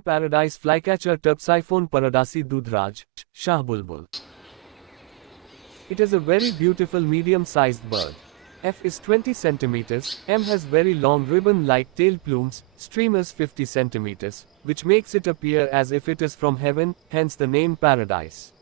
Indian paradise flycatcher Tupsiphon paradasi Doodhraj, Shah Bulbul. It is a very beautiful medium-sized bird. F is 20 centimeters, M has very long ribbon-like tail plumes, streamers 50 centimeters, which makes it appear as if it is from heaven, hence the name paradise.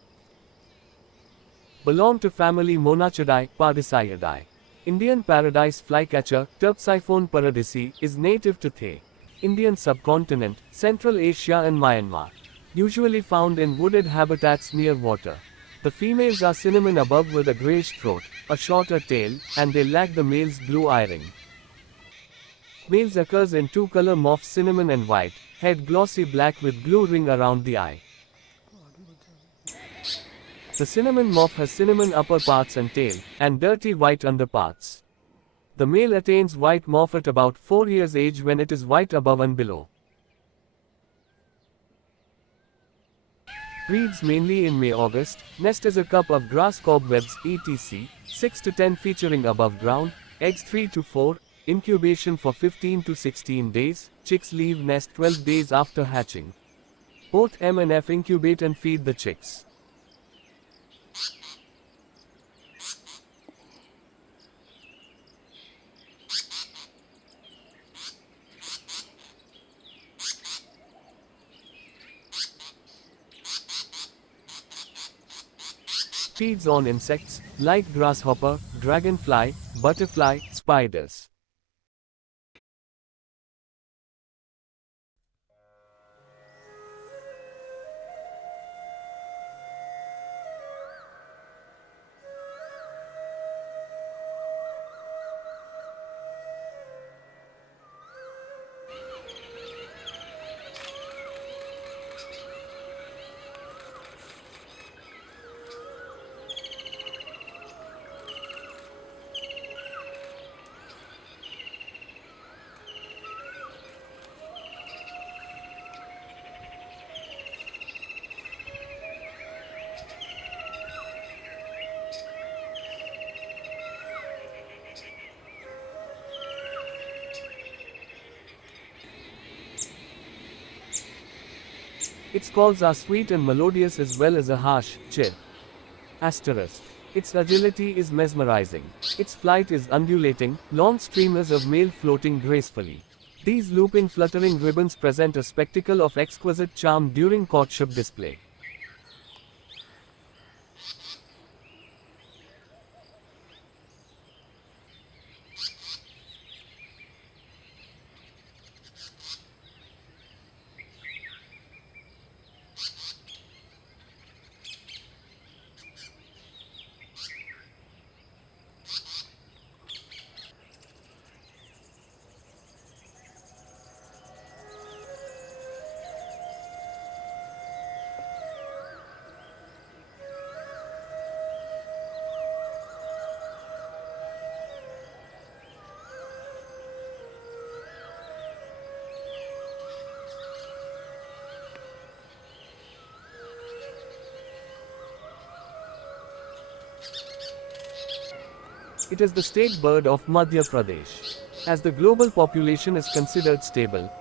Belong to family Monachidae, Padisaidae. Indian paradise flycatcher, Tupsiphon paradisi, is native to the Indian subcontinent, Central Asia and Myanmar. Usually found in wooded habitats near water. The females are cinnamon above with a greyish throat, a shorter tail, and they lack the male's blue eye-ring. Males occurs in two-color morphs cinnamon and white, head glossy black with blue ring around the eye. The cinnamon morph has cinnamon upper parts and tail, and dirty white underparts. The male attains white morph at about 4 years age when it is white above and below. Breeds mainly in May-August, nest is a cup of grass cobwebs etc. 6 to 10 featuring above ground, eggs 3 to 4, incubation for 15 to 16 days, chicks leave nest 12 days after hatching. Both M and F incubate and feed the chicks. Feeds on insects, like grasshopper, dragonfly, butterfly, spiders. Its calls are sweet and melodious as well as a harsh chirp. Asterisk. Its agility is mesmerizing. Its flight is undulating, long streamers of male floating gracefully. These looping fluttering ribbons present a spectacle of exquisite charm during courtship display. It is the state bird of Madhya Pradesh. As the global population is considered stable,